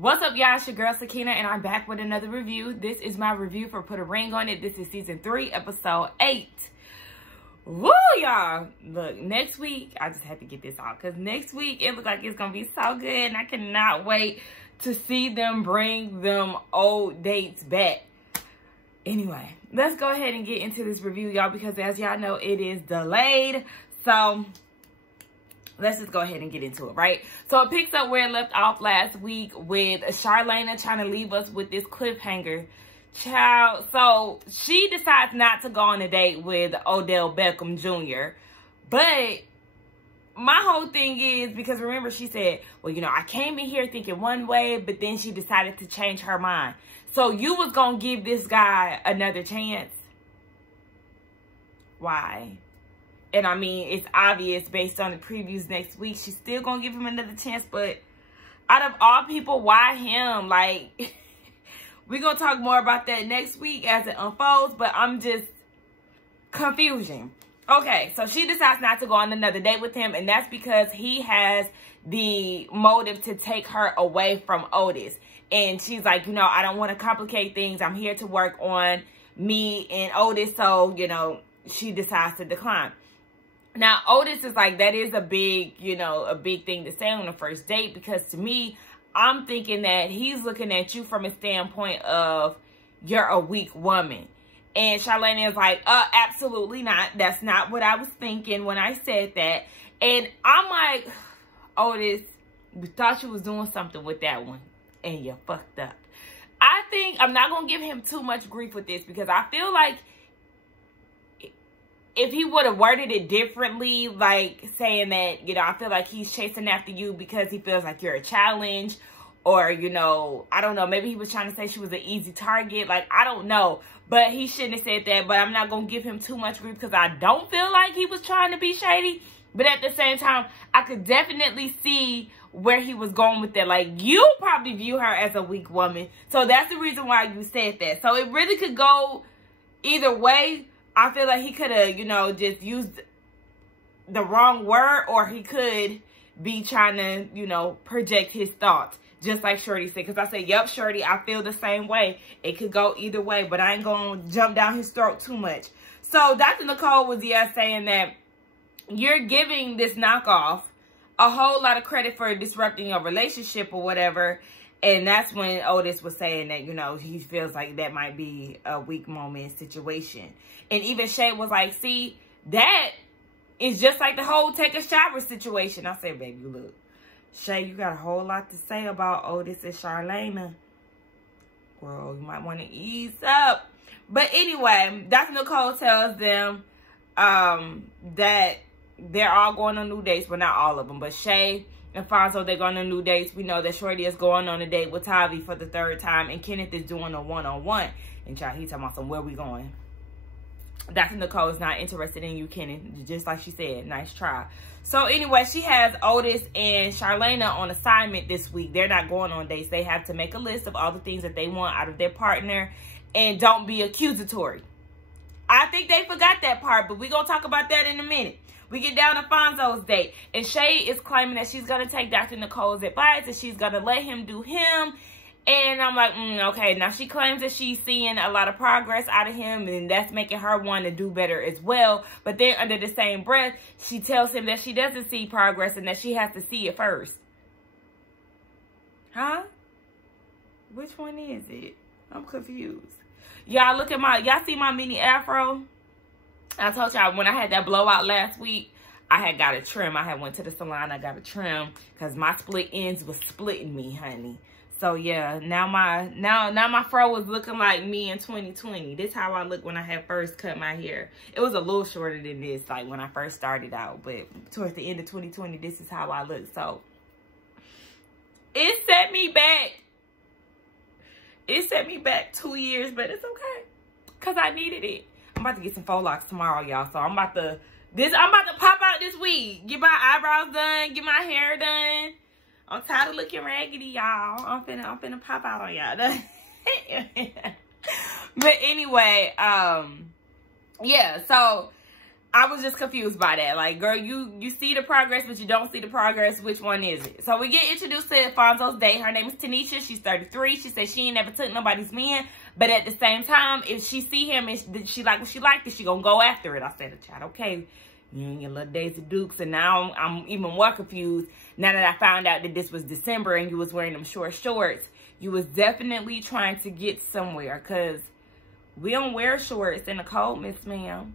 What's up, y'all? It's your girl Sakina, and I'm back with another review. This is my review for Put a Ring on It. This is season 3, episode 8. Woo, y'all! Look, next week, I just had to get this out because next week it looks like it's gonna be so good, and I cannot wait to see them bring them old dates back. Anyway, let's go ahead and get into this review, y'all, because as y'all know, it is delayed. So let's just go ahead and get into it, right? So it picks up where it left off last week with Charlena trying to leave us with this cliffhanger. Child, so she decides not to go on a date with Odell Beckham Jr. But my whole thing is, because remember she said, well, you know, I came in here thinking one way, but then she decided to change her mind. So you was going to give this guy another chance? Why? And I mean, it's obvious based on the previews next week, she's still going to give him another chance. But out of all people, why him? Like, we're going to talk more about that next week as it unfolds. But I'm just confusion. Okay, so she decides not to go on another date with him. And that's because he has the motive to take her away from Otis. And she's like, you know, I don't want to complicate things. I'm here to work on me and Otis. So, you know, she decides to decline. Now, Otis is like, that is a big, you know, a big thing to say on the first date. Because to me, I'm thinking that he's looking at you from a standpoint of you're a weak woman. And Charlene is like, absolutely not. That's not what I was thinking when I said that. And I'm like, Otis, we thought you was doing something with that one. And you fucked up. I think I'm not going to give him too much grief with this. Because I feel like if he would have worded it differently, like saying that, you know, I feel like he's chasing after you because he feels like you're a challenge. Or, you know, I don't know. Maybe he was trying to say she was an easy target. Like, I don't know. But he shouldn't have said that. But I'm not going to give him too much grief because I don't feel like he was trying to be shady. But at the same time, I could definitely see where he was going with that. Like, you probably view her as a weak woman. So that's the reason why you said that. So it really could go either way. I feel like he could have, you know, just used the wrong word, or he could be trying to, you know, project his thoughts. Just like Shorty said. Because I said, yep, Shorty, I feel the same way. It could go either way, but I ain't going to jump down his throat too much. So Dr. Nicole was, saying that you're giving this knockoff a whole lot of credit for disrupting your relationship or whatever. And that's when Otis was saying that, you know, he feels like that might be a weak moment situation. And even Shay was like, see, that is just like the whole take a shower situation. I said, baby, look, Shay, you got a whole lot to say about Otis and Charlena. Girl, you might want to ease up. But anyway, Dr. Nicole tells them that they're all going on new dates. Well, not all of them, but Shay and Fonzo, they're going on new dates. We know that Shorty is going on a date with Tavi for the 3rd time. And Kenneth is doing a one-on-one. And child, he's talking about some, where we going? Dr. Nicole is not interested in you, Kenneth. Just like she said, nice try. So anyway, she has Otis and Charlena on assignment this week. They're not going on dates. They have to make a list of all the things that they want out of their partner. And don't be accusatory. I think they forgot that part, but we're going to talk about that in a minute. We get down to Fonzo's date. And Shay is claiming that she's going to take Dr. Nicole's advice and she's going to let him do him. And I'm like, okay. Now, she claims that she's seeing a lot of progress out of him. And that's making her want to do better as well. But then under the same breath, she tells him that she doesn't see progress and that she has to see it first. Huh? Which one is it? I'm confused. Y'all look at y'all see my mini afro? I told y'all when I had that blowout last week, I had got a trim. I had went to the salon. I got a trim because my split ends was splitting me, honey. So yeah, now my fro was looking like me in 2020. This is how I look when I had first cut my hair. It was a little shorter than this, like when I first started out. But towards the end of 2020, this is how I look. So it set me back. It set me back 2 years, but it's okay because I needed it. I'm about to get some faux locks tomorrow, y'all. So I'm about to pop out this week. Get my eyebrows done. Get my hair done. I'm tired of looking raggedy, y'all. I'm finna pop out on y'all. But anyway, yeah. So I was just confused by that. Like, girl, you see the progress, but you don't see the progress. Which one is it? So we get introduced to Alfonso's date. Her name is Tanisha. She's 33. She said she ain't never took nobody's man. But at the same time, if she see him and she like what she liked, she gonna go after it. I said, child, okay, you and your little Daisy Dukes. And now I'm even more confused now that I found out that this was December and you was wearing them short shorts. You was definitely trying to get somewhere, because we don't wear shorts in the cold, Miss Ma'am.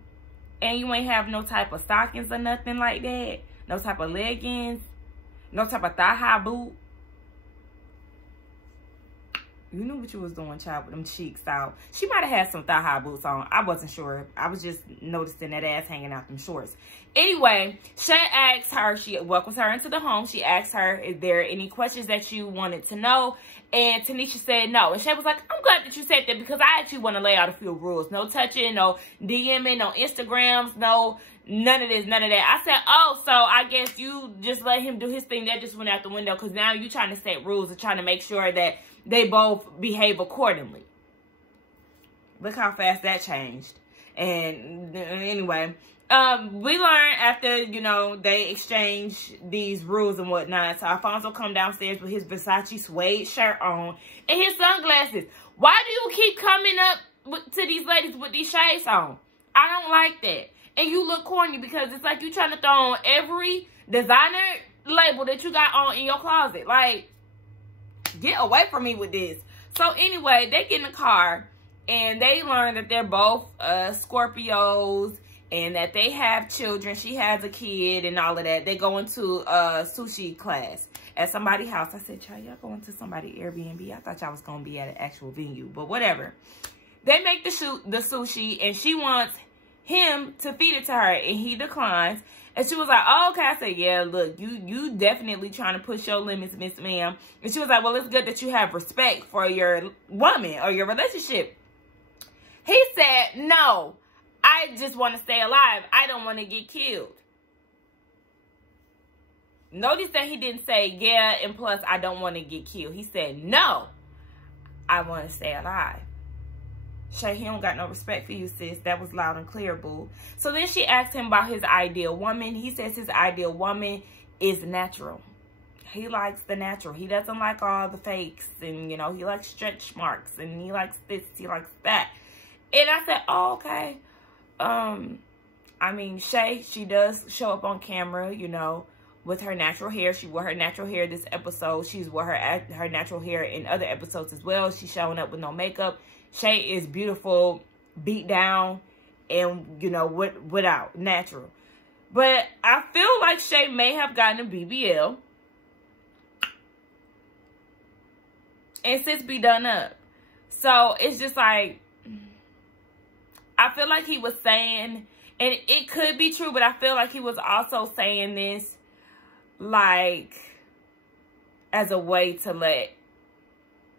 And you ain't have no type of stockings or nothing like that. No type of leggings. No type of thigh-high boot. You knew what you was doing, child, with them cheeks out. She might have had some thigh-high boots on. I wasn't sure. I was just noticing that ass hanging out them shorts. Anyway, Shae asks her, she welcomes her into the home. She asks her, is there any questions that you wanted to know? And Tanisha said no. And Shae was like, I'm glad that you said that, because I actually want to lay out a few rules. No touching, no DMing, no Instagrams, no none of this, none of that. I said, oh, so I guess you just let him do his thing. That just went out the window, because now you're trying to set rules and trying to make sure that they both behave accordingly. Look how fast that changed. And anyway, we learned after, you know, they exchange these rules and whatnot. So Alfonso come downstairs with his Versace suede shirt on and his sunglasses. Why do you keep coming up to these ladies with these shades on? I don't like that. And you look corny, because it's like you trying to throw on every designer label that you got on in your closet. Like, get away from me with this. So anyway, they get in the car and they learn that they're both Scorpios and that they have children. She has a kid and all of that. They go into a sushi class at somebody's house. I said, child, y'all going to somebody's Airbnb? I thought y'all was going to be at an actual venue, but whatever. They make the sushi, and she wants him to feed it to her, and he declines. And she was like, oh, okay. I said, yeah, look, you definitely trying to push your limits, Miss Ma'am. And she was like, well, it's good that you have respect for your woman or your relationship. He said, no, I just want to stay alive. I don't want to get killed. Notice that he didn't say, yeah, and plus, I don't want to get killed. He said, no, I want to stay alive. Shae, he don't got no respect for you, sis. That was loud and clear, boo. So then she asked him about his ideal woman. He says his ideal woman is natural. He likes the natural. He doesn't like all the fakes. And, you know, he likes stretch marks. And he likes this. He likes that. And I said, oh, okay. I mean, Shae, she does show up on camera, you know, with her natural hair. She wore her natural hair this episode. She's wore her natural hair in other episodes as well. She's showing up with no makeup. Shae is beautiful, beat down, and, you know, without, natural. But I feel like Shae may have gotten a BBL. And since be done up. So, it's just like, I feel like he was saying, and it could be true, but I feel like he was also saying this, like, as a way to let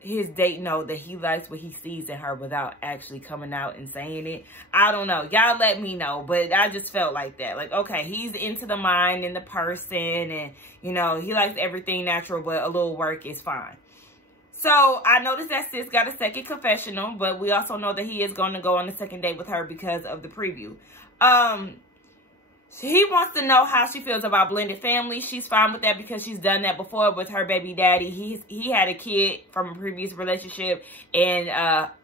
his date know that he likes what he sees in her without actually coming out and saying it. I don't know. Y'all let me know. But I just felt like that. Like, okay, he's into the mind and the person. And, you know, he likes everything natural, but a little work is fine. So, I noticed that sis got a second confessional. But we also know that he is going to go on the second date with her because of the preview. He wants to know how she feels about blended family. She's fine with that because she's done that before with her baby daddy. He had a kid from a previous relationship, and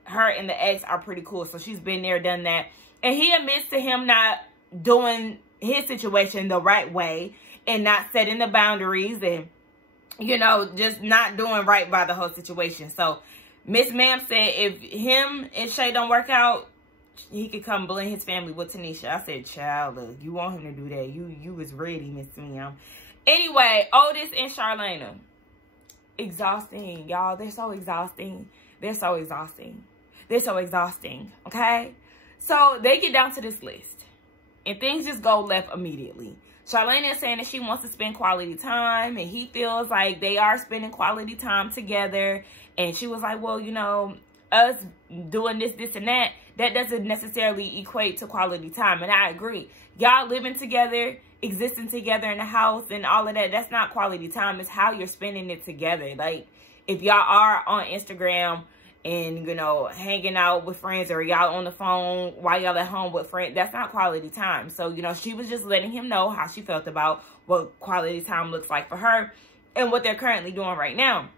her and the ex are pretty cool. So she's been there, done that. And he admits to him not doing his situation the right way and not setting the boundaries and, you know, just not doing right by the whole situation. So Miss Ma'am said if him and Shae don't work out, he could come blend his family with Tanisha. I said, child, look, you want him to do that. You was ready, Miss Ma'am. Anyway, Otis and Charlena. Exhausting, y'all. They're so exhausting. They're so exhausting. They're so exhausting, okay? So they get down to this list. And things just go left immediately. Charlena is saying that she wants to spend quality time. And he feels like they are spending quality time together. And she was like, well, you know, us doing this, and that doesn't necessarily equate to quality time. And I agree. Y'all living together, existing together in the house and all of that, that's not quality time. It's how you're spending it together. Like, if y'all are on Instagram and, you know, hanging out with friends, or y'all on the phone while y'all at home with friends. That's not quality time. So, you know, she was just letting him know how she felt about what quality time looks like for her and what they're currently doing right now.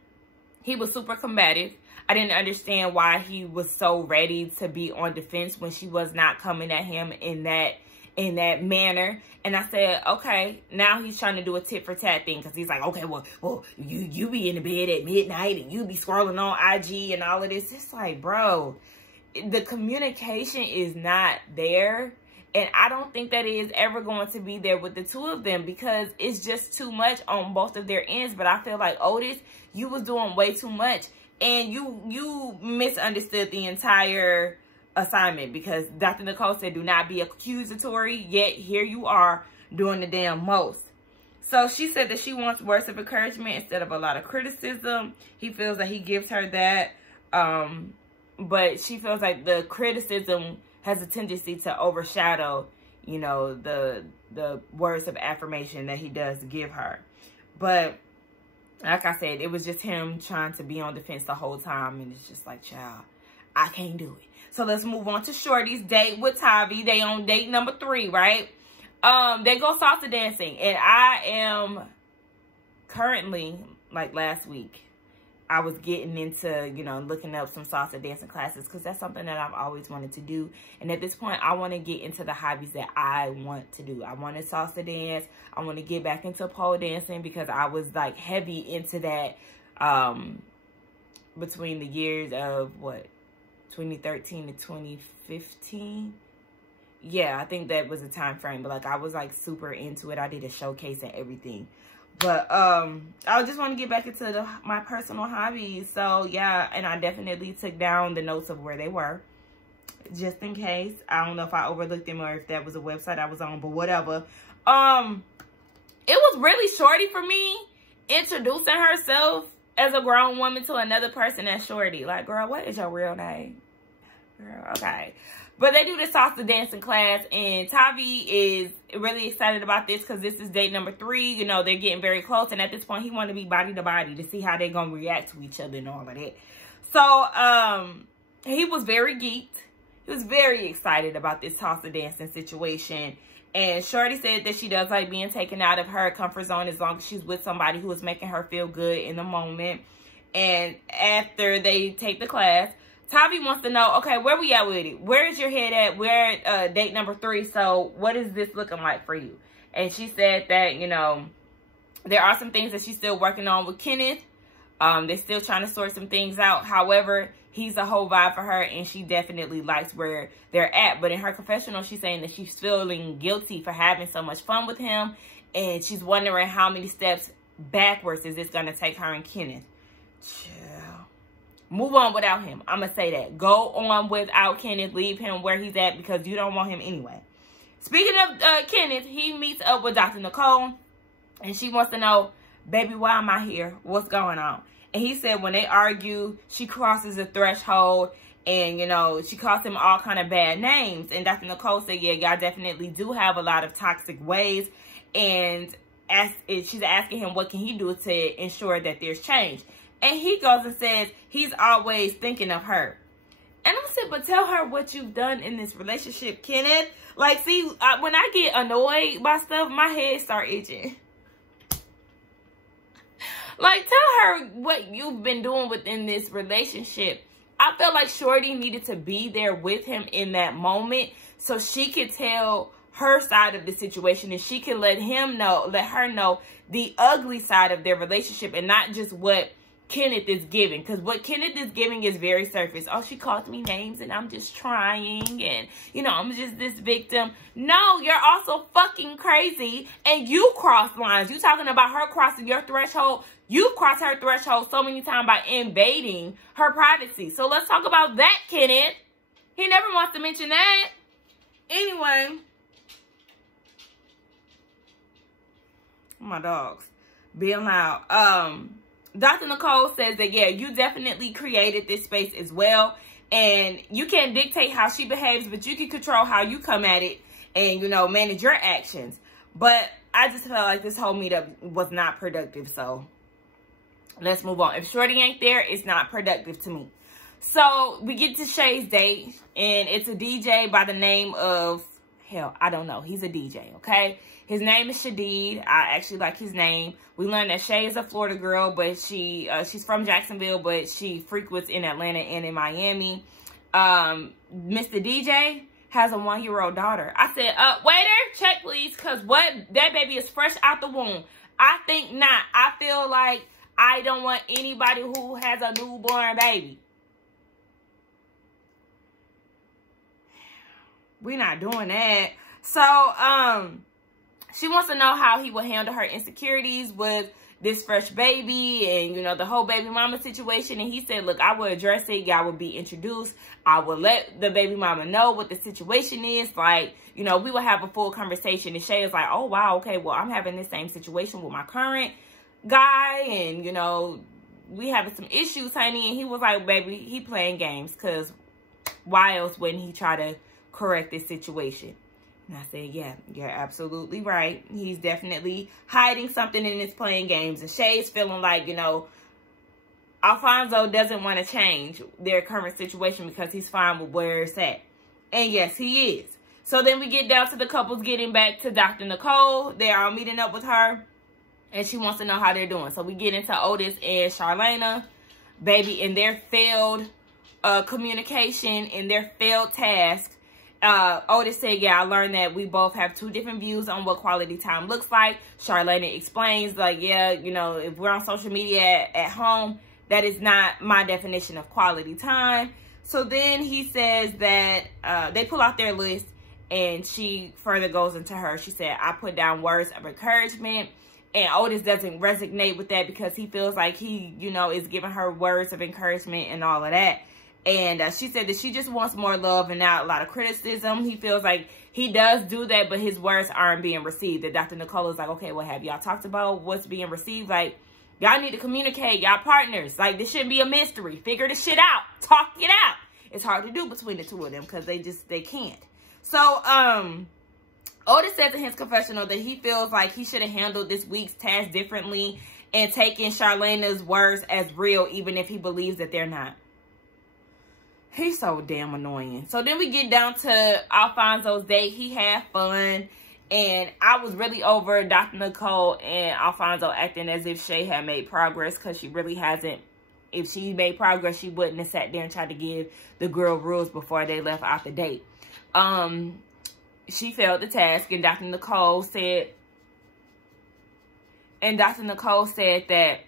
He was super combative. I didn't understand why he was so ready to be on defense when she was not coming at him in that manner. And I said, okay, now he's trying to do a tit for tat thing, because he's like, okay, well, you be in the bed at midnight and you be scrolling on IG and all of this. It's like, bro, the communication is not there. And I don't think that it is ever going to be there with the two of them, because it's just too much on both of their ends. But I feel like, Otis, you was doing way too much, and you misunderstood the entire assignment, because Dr. Nicole said do not be accusatory, yet here you are doing the damn most. So she said that she wants words of encouragement instead of a lot of criticism. He feels that he gives her that, but she feels like the criticism has a tendency to overshadow, you know, the words of affirmation that he does give her. But like I said, it was just him trying to be on defense the whole time, and it's just like, child, I can't do it. So let's move on to Shorty's date with Tavi. They on date number 3, right? They go salsa dancing. And I am currently, like last week, I was getting into, you know, looking up some salsa dancing classes, because that's something that I've always wanted to do. And at this point, I want to get into the hobbies that I want to do. I want to salsa dance. I want to get back into pole dancing, because I was like heavy into that between the years of what? 2013 to 2015. Yeah, I think that was a time frame. But like, I was like super into it. I did a showcase and everything. But I just want to get back into my personal hobbies. So yeah, and I definitely took down the notes of where they were, just in case. I don't know if I overlooked them or if that was a website I was on, but whatever. It was really Shorty for me introducing herself as a grown woman to another person as Shorty. Like, girl, what is your real name? Girl, okay. But they do this salsa dancing class, and Tavi is really excited about this because this is date number 3. You know, they're getting very close, and at this point, he wanted to be body to body to see how they're going to react to each other and all of that. So, he was very geeked. He was very excited about this salsa dancing situation. And Shorty said that she does like being taken out of her comfort zone as long as she's with somebody who is making her feel good in the moment. And after they take the class, Tavi wants to know, okay, where we at with it? Where is your head at? We're at date number 3. So what is this looking like for you? And she said that, you know, there are some things that she's still working on with Kenneth. They're still trying to sort some things out. However, he's a whole vibe for her, and she definitely likes where they're at. But in her confessional, she's saying that she's feeling guilty for having so much fun with him, and she's wondering how many steps backwards is this going to take her and Kenneth. Chill. Move on without him. I'm going to say that. Go on without Kenneth. Leave him where he's at, because you don't want him anyway. Speaking of Kenneth, he meets up with Dr. Nicole, and she wants to know, baby, why am I here? What's going on? And he said when they argue, she crosses a threshold, and, you know, she calls him all kind of bad names. And Dr. Nicole said, yeah, y'all definitely do have a lot of toxic ways. And she's asking him, what can he do to ensure that there's change? And he goes and says, he's always thinking of her. And I said, but tell her what you've done in this relationship, Kenneth. Like, see, when I get annoyed by stuff, my head start itching. Like, tell her what you've been doing within this relationship. I felt like Shorty needed to be there with him in that moment so she could tell her side of the situation, and she could let her know the ugly side of their relationship, and not just what Kenneth is giving. Because what Kenneth is giving is very surface. Oh, she called me names and I'm just trying, and, you know, I'm just this victim. No, you're also fucking crazy, and you cross lines. You talking about her crossing your threshold. You've crossed her threshold so many times by invading her privacy. So let's talk about that, Kenneth. He never wants to mention that. Anyway. My dogs being loud. Dr. Nicole says that, yeah, you definitely created this space as well. And you can't dictate how she behaves, but you can control how you come at it and, you know, manage your actions. But I just felt like this whole meetup was not productive. So let's move on. If Shorty ain't there, it's not productive to me. So we get to Shae'S Date, and it's a DJ by the name of, hell, I don't know. He's a DJ, okay? His name is Shae'S. I actually like his name. We learned that Shae is a Florida girl, but she's from Jacksonville, but she frequents in Atlanta and in Miami. Mr. DJ has a 1-year-old daughter. I said, waiter, check please, because what? That baby is fresh out the womb. I think not. I feel like I don't want anybody who has a newborn baby. We're not doing that. So, she wants to know how he will handle her insecurities with this fresh baby and, you know, the whole baby mama situation. And he said, look, I will address it. Y'all will be introduced. I will let the baby mama know what the situation is. Like, you know, we will have a full conversation. And Shae is like, oh, wow, okay, well, I'm having the same situation with my current guy. And, you know, we having some issues, honey. And he was like, baby, he playing games, because why else wouldn't he try to correct this situation? And I said, yeah, you're absolutely right. He's definitely hiding something in his playing games. And Shae's feeling like, you know, Alfonso doesn't want to change their current situation because he's fine with where it's at. And yes, he is. So then we get down to the couples getting back to Dr. Nicole. They're all meeting up with her, and she wants to know how they're doing. So we get into Otis and Charlena, baby, in their failed communication, in their failed task. Otis said, yeah, I learned that we both have 2 different views on what quality time looks like. Charlena explains, like, yeah, you know, if we're on social media at home, that is not my definition of quality time. So then he says that they pull out their list, and she further goes into her. She said, I put down words of encouragement. And Otis doesn't resonate with that because he feels like he, you know, is giving her words of encouragement and all of that. And she said that she just wants more love and not a lot of criticism. He feels like he does do that, but his words aren't being received. That Dr. Nicole is like, okay, well, have y'all talked about what's being received? Like, y'all need to communicate. Y'all partners. Like, this shouldn't be a mystery. Figure the shit out. Talk it out. It's hard to do between the 2 of them because they can't. So, Otis says in his confessional that he feels like he should have handled this week's task differently and taken Charlena's words as real, even if he believes that they're not. He's so damn annoying. So then we get down to Alfonso's date. He had fun. And I was really over Dr. Nicole and Alfonso acting as if Shae had made progress, because she really hasn't. If she made progress, she wouldn't have sat there and tried to give the girl rules before they left out the date. She failed the task, and Dr. Nicole said that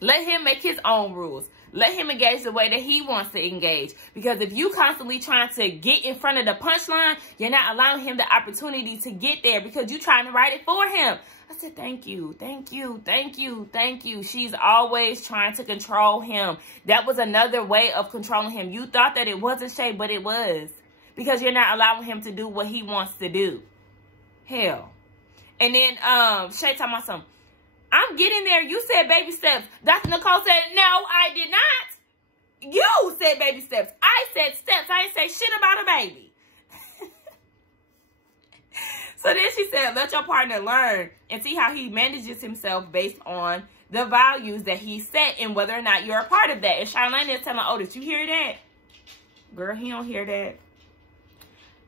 let him make his own rules. Let him engage the way that he wants to engage. Because if you constantly trying to get in front of the punchline, you're not allowing him the opportunity to get there because you're trying to write it for him. I said, thank you, thank you, thank you, thank you. She's always trying to control him. That was another way of controlling him. You thought that it wasn't Shae, but it was. Because you're not allowing him to do what he wants to do. Hell. And then Shae talking about something. I'm getting there. You said baby steps. Dr. Nicole said, no, I did not. You said baby steps. I said steps. I didn't say shit about a baby. So then she said, let your partner learn and see how he manages himself based on the values that he set and whether or not you're a part of that. And Charlena is telling Otis, you hear that? Girl, he don't hear that.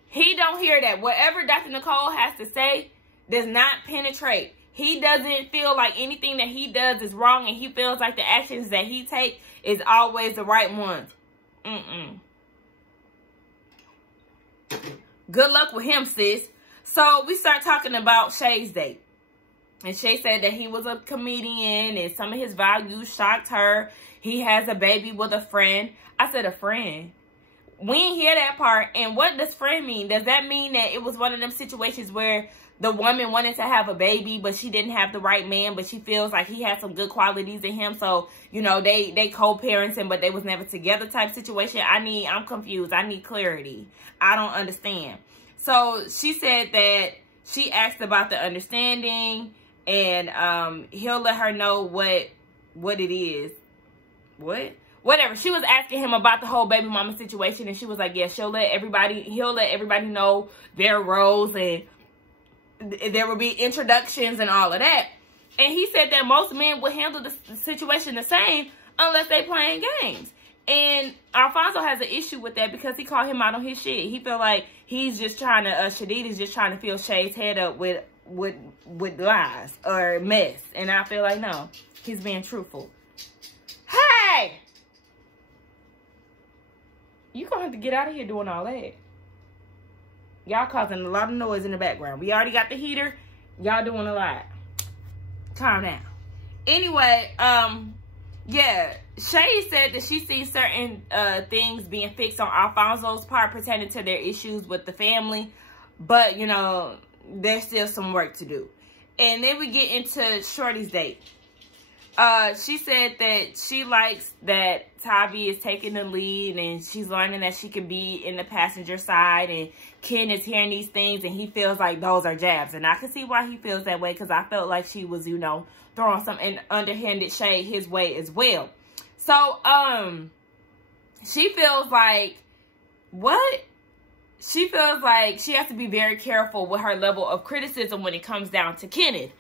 He don't hear that. Whatever Dr. Nicole has to say does not penetrate. He doesn't feel like anything that he does is wrong, and he feels like the actions that he takes is always the right ones. Good luck with him, sis. So we start talking about Shae'S Date. And Shae said that he was a comedian and some of his values shocked her. He has a baby with a friend. I said, a friend? We didn't hear that part. And what does friend mean? Does that mean that it was one of them situations where the woman wanted to have a baby, but she didn't have the right man, but she feels like he had some good qualities in him? So, you know, they co-parenting, but they was never together type situation. I'm confused. I need clarity. I don't understand. So she said that she asked about the understanding, and he'll let her know what it is. What? Whatever. She was asking him about the whole baby mama situation, and she was like, yeah, he'll let everybody know their roles, and there will be introductions and all of that. And he said that most men would handle the situation the same unless they playing games. And Alfonso has an issue with that because he called him out on his shit. He feel like he's just trying to, Shae'd is just trying to fill Shae's head up with lies or mess. And I feel like, no, he's being truthful. Hey! You gonna have to get out of here doing all that. Y'all causing a lot of noise in the background. We already got the heater. Y'all doing a lot. Calm down. Anyway, yeah, Shae said that she sees certain things being fixed on Alfonso's part pertaining to their issues with the family. But, you know, there's still some work to do. And then we get into Shorty's date. She said that she likes that Tavi is taking the lead and she's learning that she can be in the passenger side, and Ken is hearing these things and he feels like those are jabs. And I can see why he feels that way, because I felt like she was, you know, throwing some underhanded shade his way as well. So, she feels like, what? She feels like she has to be very careful with her level of criticism when it comes down to Kenneth.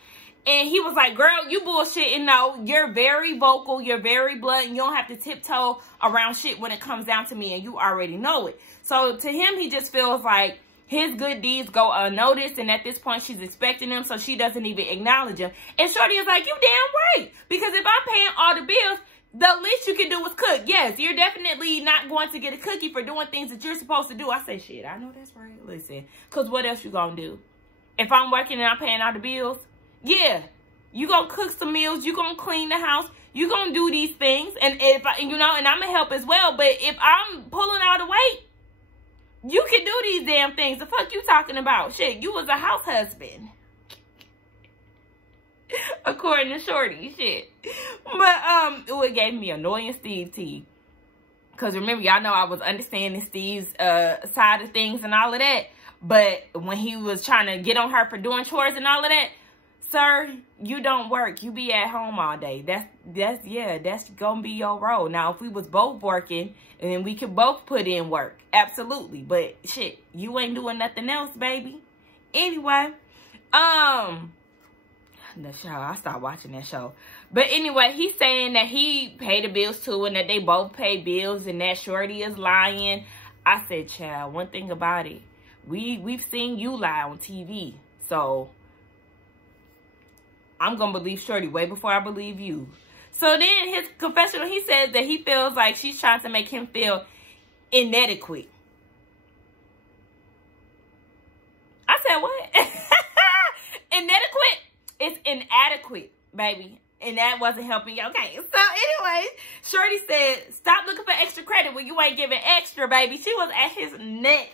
And he was like, girl, you bullshitting. No, you're very vocal. You're very blunt. You don't have to tiptoe around shit when it comes down to me. And you already know it. So to him, he just feels like his good deeds go unnoticed. And at this point, she's expecting him. So she doesn't even acknowledge him. And Shorty is like, you damn right. Because if I'm paying all the bills, the least you can do is cook. Yes, you're definitely not going to get a cookie for doing things that you're supposed to do. I say, shit, I know that's right. Listen, because what else you gonna do? If I'm working and I'm paying all the bills, yeah, you gonna cook some meals, you gonna clean the house, you gonna do these things, and if I, you know, and I'm gonna help as well. But if I'm pulling all the weight, you can do these damn things. The fuck you talking about? Shit, you was a house husband, according to Shorty. Shit, but it gave me annoying Steve T, because remember, y'all know I was understanding Steve's side of things and all of that. But when he was trying to get on her for doing chores and all of that, sir, you don't work. You be at home all day. That's gonna be your role. Now, if we was both working and then we could both put in work, absolutely. But shit, you ain't doing nothing else, baby. Anyway, the show, I stopped watching that show. But anyway, he's saying that he paid the bills too, and that they both pay bills, and that Shorty is lying. I said, child, one thing about it, we've seen you lie on TV, so I'm going to believe Shorty way before I believe you. So then his confessional, he says that he feels like she's trying to make him feel inadequate. I said, what? Inadequate? It's inadequate, baby. And that wasn't helping you. Okay, so anyways, Shorty said, stop looking for extra credit when you ain't giving extra, baby. She was at his neck.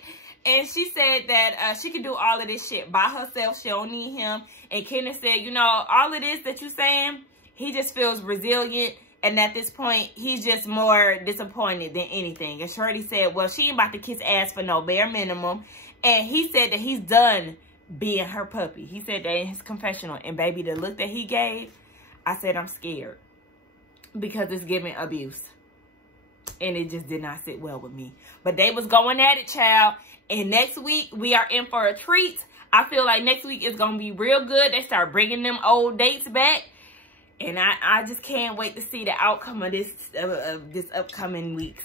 And she said that she can do all of this shit by herself. She don't need him. And Kenneth said, you know, all of this that you saying, he just feels resilient. And at this point, he's just more disappointed than anything. And Shorty said, well, she ain't about to kiss ass for no bare minimum. And he said that he's done being her puppy. He said that in his confessional. And baby, the look that he gave, I said, I'm scared. Because it's giving abuse. And it just did not sit well with me. But they was going at it, child. And next week, we are in for a treat. I feel like next week is going to be real good. They start bringing them old dates back. And I just can't wait to see the outcome of this upcoming week's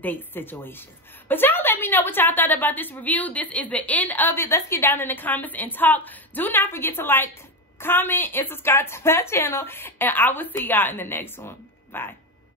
date situation. But y'all let me know what y'all thought about this review. This is the end of it. Let's get down in the comments and talk. Do not forget to like, comment, and subscribe to my channel. And I will see y'all in the next one. Bye.